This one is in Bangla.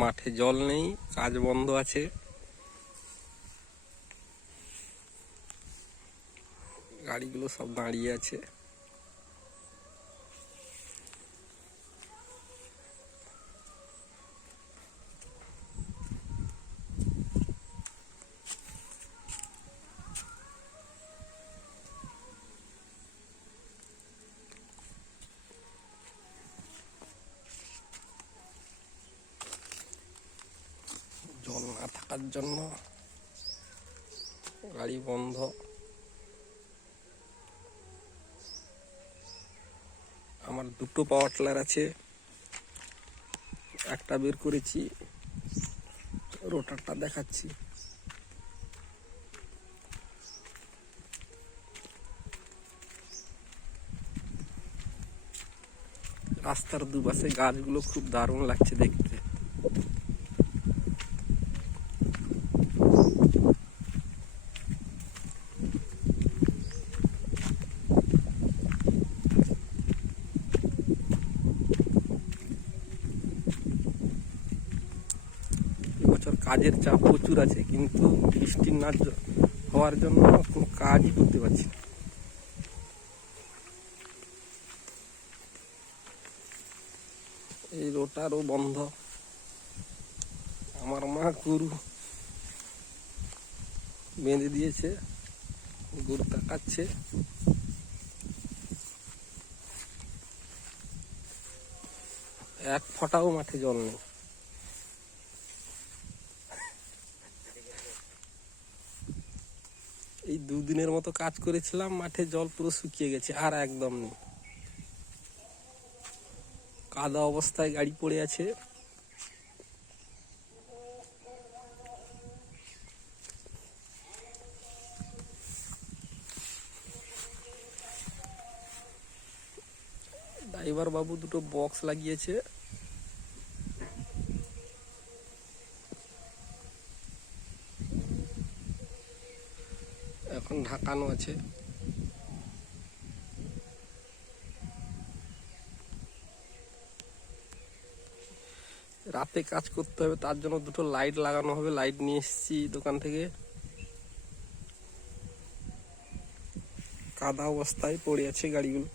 মাঠে জল নেই কাজ বন্ধ আছে। গাড়িগুলো সব দাঁড়িয়ে আছে জল না থাকার জন্য গাড়ি বন্ধ। আমার দুটো পাওয়ার টিলার আছে। একটা বের করেছি রোটারটা দেখাচ্ছি। রাস্তার দুপাশে গাছগুলো খুব দারুণ লাগছে দেখতে। এবছর কাজের চাপ প্রচুর আছে, কিন্তু বৃষ্টির না হওয়ার জন্য কোনো কাজই করতে পারছি না। এই রোটারও বন্ধ। আমার মা গরু বেঁধে দিয়েছে গরু তাকাচ্ছে এক ফোঁটাও মাঠে জল নেই। দুদিনের মতো কাজ করেছিলাম, মাঠে জল পুরো শুকিয়ে গেছে, আর একদম নেই। কাদা অবস্থায় গাড়ি পড়ে আছে। ড্রাইভার বাবু দুটো বক্স লাগিয়েছে। এখন ঢাকানো আছে। রাতে কাজ করতে হবে, তার জন্য দুটো লাইট লাগানো হবে। লাইট নিয়ে এসেছি দোকান থেকে। কাদা অবস্থায় পড়ে আছে গাড়িগুলো।